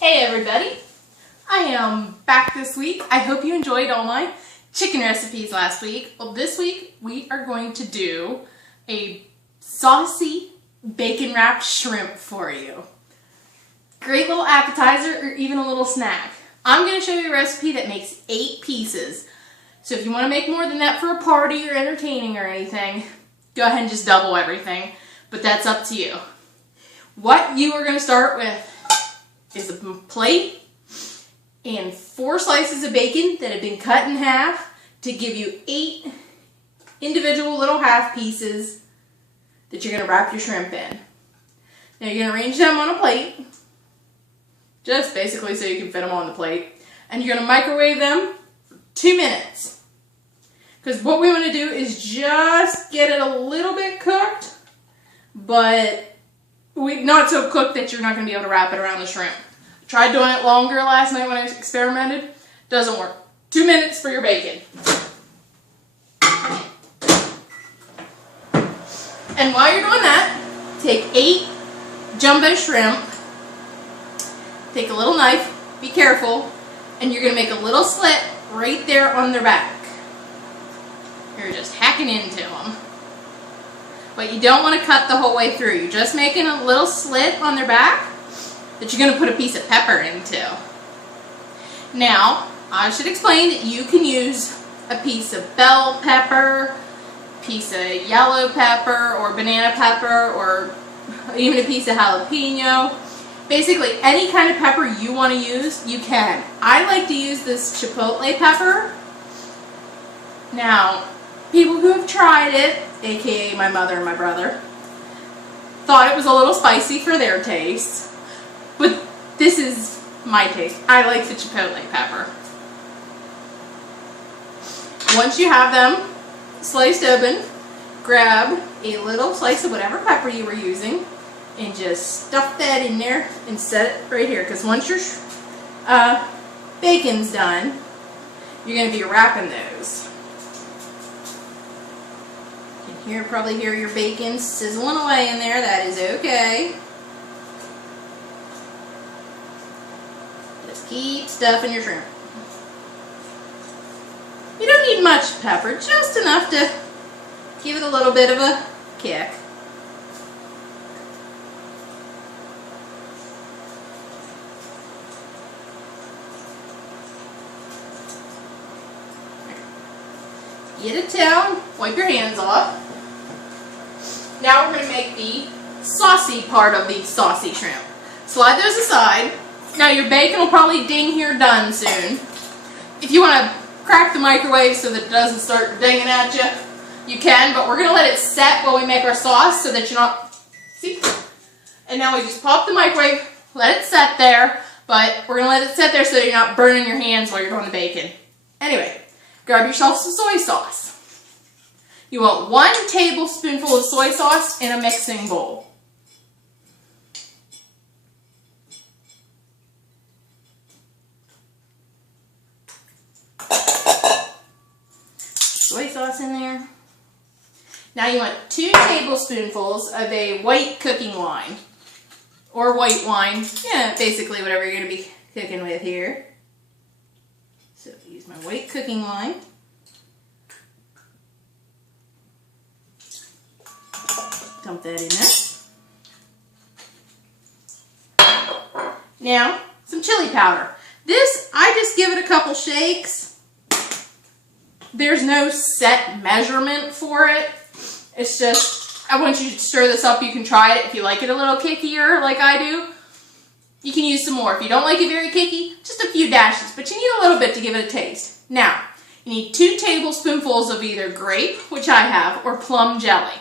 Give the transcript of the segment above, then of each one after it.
Hey everybody, I am back this week. I hope you enjoyed all my chicken recipes last week. Well, this week we are going to do a saucy bacon wrapped shrimp for you. Great little appetizer or even a little snack. I'm going to show you a recipe that makes 8 pieces. So if you want to make more than that for a party or entertaining or anything, go ahead and just double everything, but that's up to you. What you are going to start with is a plate and 4 slices of bacon that have been cut in half to give you 8 individual little half pieces that you're going to wrap your shrimp in. Now you're going to arrange them on a plate, just basically so you can fit them on the plate, and you're going to microwave them for 2 minutes. Because what we want to do is just get it a little bit cooked, but not so cooked that you're not going to be able to wrap it around the shrimp. I tried doing it longer last night when I experimented. Doesn't work. 2 minutes for your bacon. And while you're doing that, take 8 jumbo shrimp. Take a little knife. Be careful. And you're going to make a little slit right there on their back. You're just hacking into them. But you don't want to cut the whole way through. You're just making a little slit on their back that you're going to put a piece of pepper into. Now, I should explain that you can use a piece of bell pepper, piece of yellow pepper, or banana pepper, or even a piece of jalapeno. Basically, any kind of pepper you want to use, you can. I like to use this chipotle pepper. Now, people who have tried it, aka my mother and my brother, thought it was a little spicy for their taste, but this is my taste. I like the chipotle pepper. Once you have them sliced open, grab a little slice of whatever pepper you were using and just stuff that in there and set it right here, because once your bacon's done, you're going to be wrapping those. You probably hear your bacon sizzling away in there. That is okay. Just keep stuffing your shrimp. You don't need much pepper, just enough to give it a little bit of a kick. Get a towel, wipe your hands off. Now we're going to make the saucy part of the saucy shrimp. Slide those aside. Now your bacon will probably ding here done soon. If you want to crack the microwave so that it doesn't start dinging at you, you can, but we're going to let it set while we make our sauce so that you're not, see? And now we just pop the microwave, let it set there, but we're going to let it set there so that you're not burning your hands while you're doing the bacon. Anyway, grab yourself some soy sauce. You want 1 tablespoonful of soy sauce in a mixing bowl. Soy sauce in there. Now you want 2 tablespoonfuls of a white cooking wine. Or white wine. Yeah, basically whatever you're going to be cooking with here. So use my white cooking wine. Dump that in there. Now, some chili powder. This, I just give it a couple shakes. There's no set measurement for it. It's just, I want you to stir this up. You can try it if you like it a little kickier like I do. You can use some more. If you don't like it very kicky, just a few dashes, but you need a little bit to give it a taste. Now, you need 2 tablespoonfuls of either grape, which I have, or plum jelly.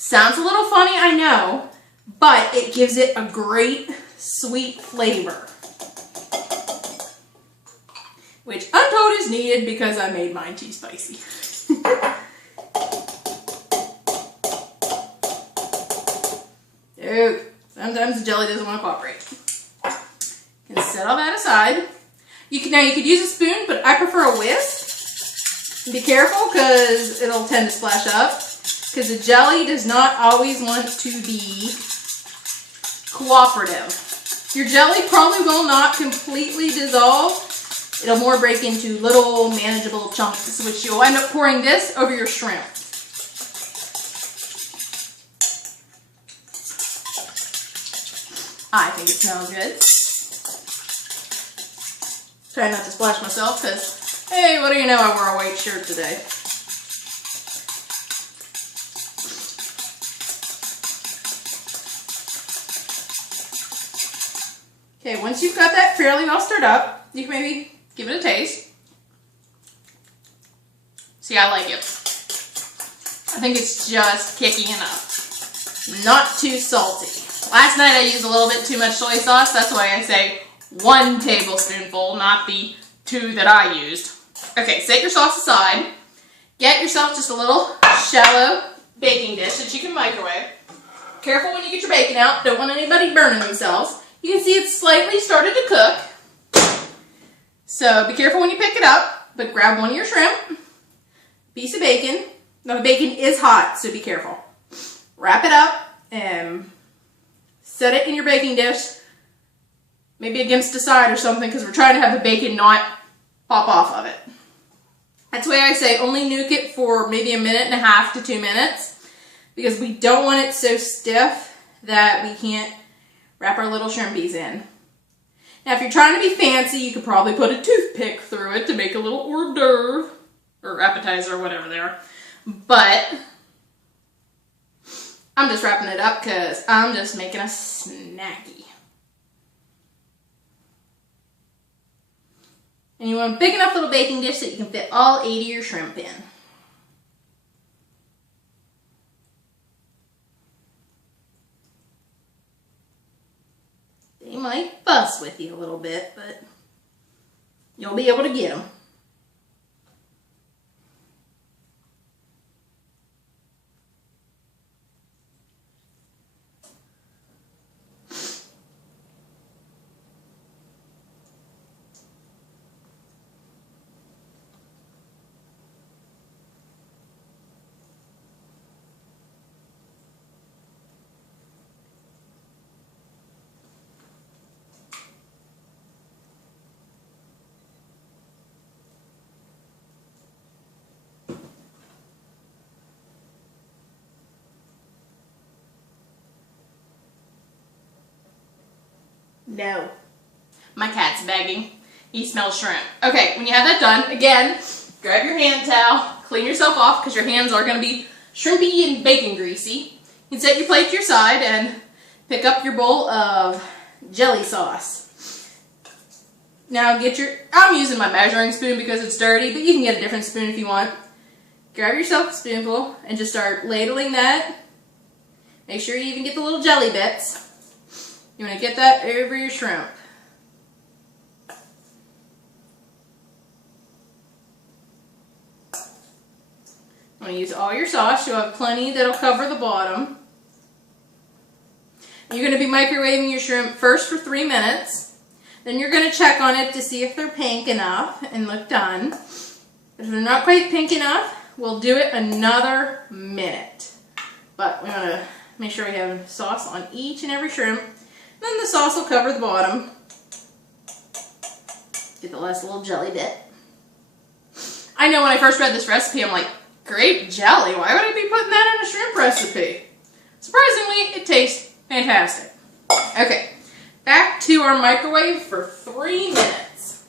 Sounds a little funny, I know, but it gives it a great sweet flavor, which I'm told is needed because I made mine too spicy. Dude, sometimes the jelly doesn't want to cooperate. You can set all that aside. Now you could use a spoon, but I prefer a whisk. Be careful because it'll tend to splash up. Because the jelly does not always want to be cooperative. Your jelly probably will not completely dissolve. It'll more break into little manageable chunks, which you'll end up pouring this over your shrimp. I think it smells good. Try not to splash myself because, hey, what do you know, I wore a white shirt today. Okay, once you've got that fairly well stirred up, you can maybe give it a taste. See, I like it. I think it's just kicking enough. Not too salty. Last night I used a little bit too much soy sauce. That's why I say 1 tablespoonful, not the 2 that I used. Okay, set your sauce aside. Get yourself just a little shallow baking dish that you can microwave. Careful when you get your bacon out. Don't want anybody burning themselves. You can see it's slightly started to cook. So be careful when you pick it up, but grab one of your shrimp, piece of bacon. Now the bacon is hot, so be careful. Wrap it up and set it in your baking dish, maybe against the side or something, because we're trying to have the bacon not pop off of it. That's why I say only nuke it for maybe 1.5 to 2 minutes, because we don't want it so stiff that we can't wrap our little shrimpies in. Now if you're trying to be fancy, you could probably put a toothpick through it to make a little hors d'oeuvre, or appetizer, or whatever they are. But I'm just wrapping it up because I'm just making a snacky. And you want a big enough little baking dish that you can fit all 80 of your shrimp in. They might fuss with you a little bit, but you'll be able to get them. No. My cat's begging. He smells shrimp. Okay, when you have that done, again, grab your hand towel, clean yourself off because your hands are going to be shrimpy and bacon greasy. You can set your plate to your side and pick up your bowl of jelly sauce. Now get your, I'm using my measuring spoon because it's dirty, but you can get a different spoon if you want. Grab yourself a spoonful and just start ladling that. Make sure you even get the little jelly bits. You want to get that over your shrimp. You want to use all your sauce. You'll have plenty that'll cover the bottom. You're going to be microwaving your shrimp first for 3 minutes. Then you're going to check on it to see if they're pink enough and look done. If they're not quite pink enough, we'll do it another minute. But we want to make sure we have sauce on each and every shrimp. Then the sauce will cover the bottom. Get the last little jelly bit. I know when I first read this recipe, I'm like, grape jelly? Why would I be putting that in a shrimp recipe? Surprisingly, it tastes fantastic. Okay, back to our microwave for 3 minutes.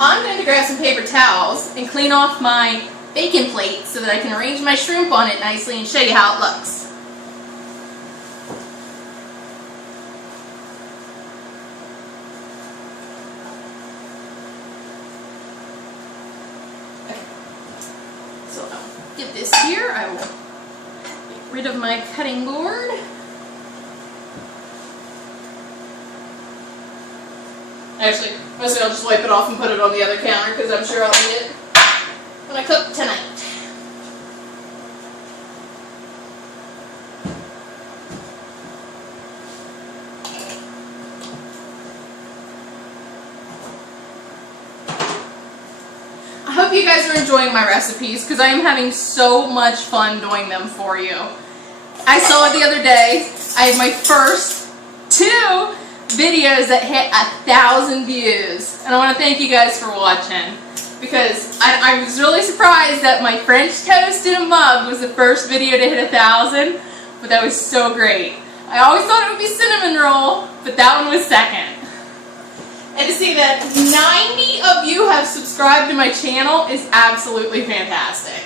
I'm going to grab some paper towels and clean off my bacon plate so that I can arrange my shrimp on it nicely and show you how it looks. Okay. So I'll get this here. I will get rid of my cutting board. Actually, mostly I'll just wipe it off and put it on the other counter because I'm sure I'll need it when I cook tonight. you guys are enjoying my recipes because I am having so much fun doing them for you. I saw it the other day. I had my first 2 videos that hit 1,000 views. And I want to thank you guys for watching because I was really surprised that my French toast in a mug was the first video to hit 1,000, but that was so great. I always thought it would be cinnamon roll, but that one was second. And to see that 90 of you have subscribed to my channel is absolutely fantastic.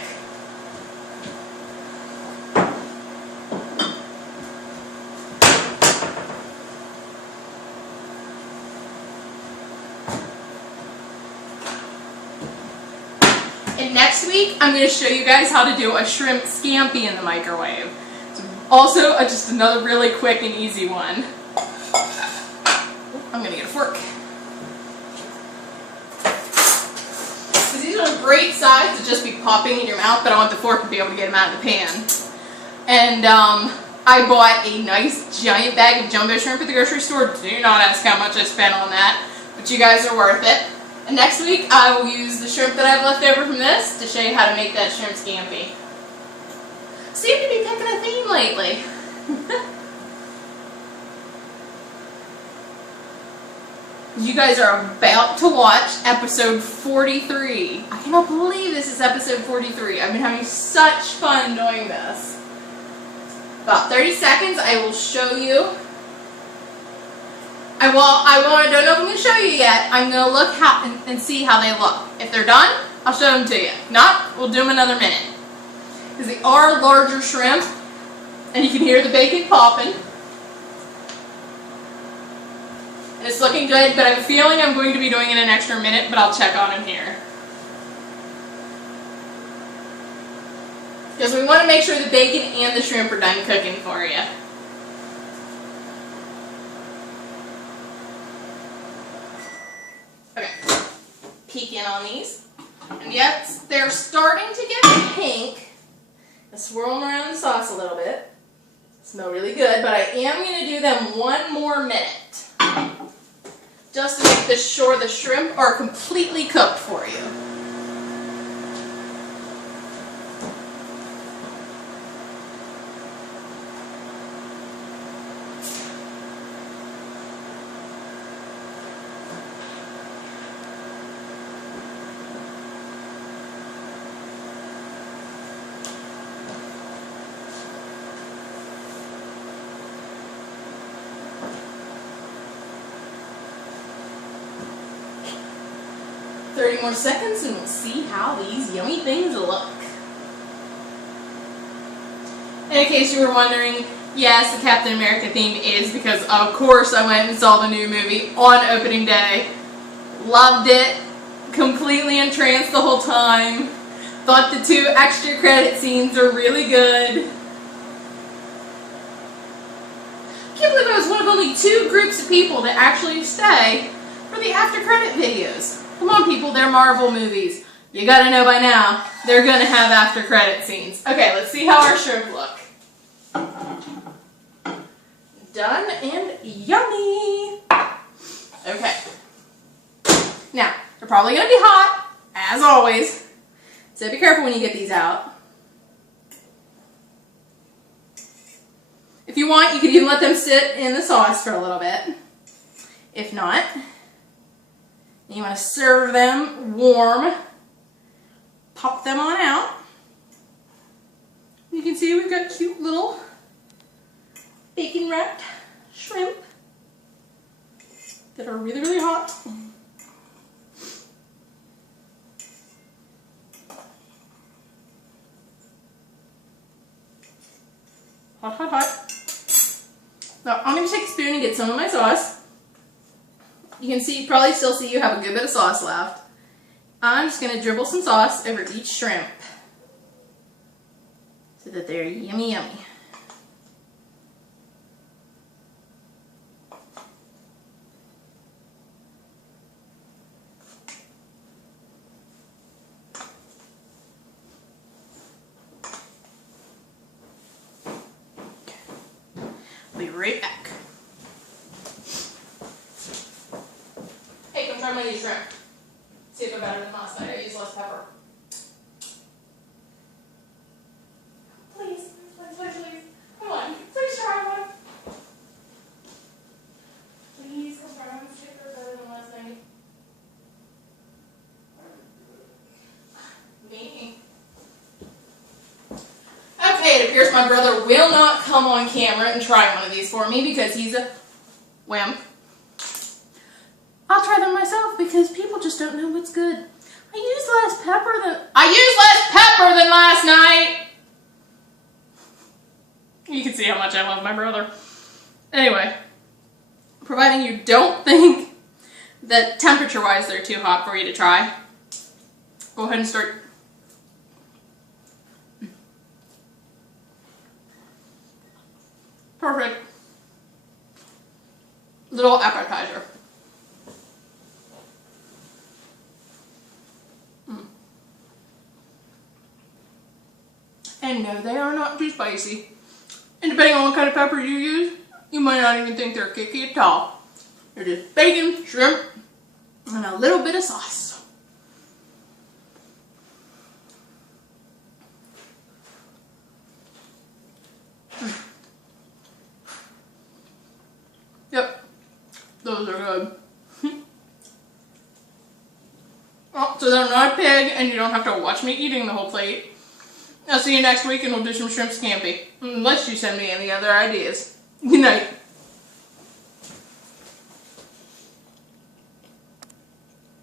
And next week, I'm going to show you guys how to do a shrimp scampi in the microwave. It's also just another really quick and easy one. I'm going to get a fork. These are a great size to just be popping in your mouth, but I want the fork to be able to get them out of the pan. And I bought a nice giant bag of jumbo shrimp at the grocery store. Do not ask how much I spent on that, but you guys are worth it. And next week I will use the shrimp that I have left over from this to show you how to make that shrimp scampi. Seem to be picking a theme lately. You guys are about to watch episode 43. I cannot believe this is episode 43. I've been having such fun doing this. About 30 seconds, I will show you. I don't know if I'm going to show you yet. I'm going to look and see how they look. If they're done, I'll show them to you. If not, we'll do them another minute. Because they are larger shrimp, and you can hear the bacon popping. And it's looking good, but I have a feeling I'm going to be doing it an extra minute, but I'll check on them here. Because we want to make sure the bacon and the shrimp are done cooking for you. Okay, peek in on these. And yes, they're starting to get pink. I swirl them around the sauce a little bit. Smell really good, but I am going to do them 1 more minute. Just to make sure the shrimp are completely cooked for you. More seconds and we'll see how these yummy things look. And in case you were wondering, yes, the Captain America theme is because of course I went and saw the new movie on opening day. Loved it. Completely entranced the whole time. Thought the 2 extra credit scenes are really good. Can't believe I was one of only 2 groups of people that actually stay for the after credit videos. Come on people, they're Marvel movies. You gotta know by now, they're gonna have after credit scenes. Okay, let's see how our shrimp look. Done and yummy. Okay. Now, they're probably gonna be hot, as always. So be careful when you get these out. If you want, you could even let them sit in the sauce for a little bit. If not, you want to serve them warm. Pop them on out. You can see we've got cute little bacon wrapped shrimp that are really, really hot. Hot, hot, hot. Now I'm going to take a spoon and get some of my sauce. You can see, probably still see you have a good bit of sauce left. I'm just going to dribble some sauce over each shrimp so that they're yummy, yummy. I'll be right back. Hey, come try my new shrimp. See if they're better than last night. I used less pepper. Okay, it appears my brother will not come on camera and try one of these for me because he's a wimp. I'll try them myself because people just don't know what's good. I used less pepper than last night. You can see how much I love my brother. Anyway, providing you don't think that temperature-wise they're too hot for you to try, go ahead and start. Perfect. Little appetizer. And no, they are not too spicy. And depending on what kind of pepper you use, you might not even think they're kicky at all. They're just bacon, shrimp, and a little bit of sauce. Yep, those are good. Oh, so then I'm not a pig and you don't have to watch me eating the whole plate. I'll see you next week and we'll do some shrimp scampi. Unless you send me any other ideas. Good night.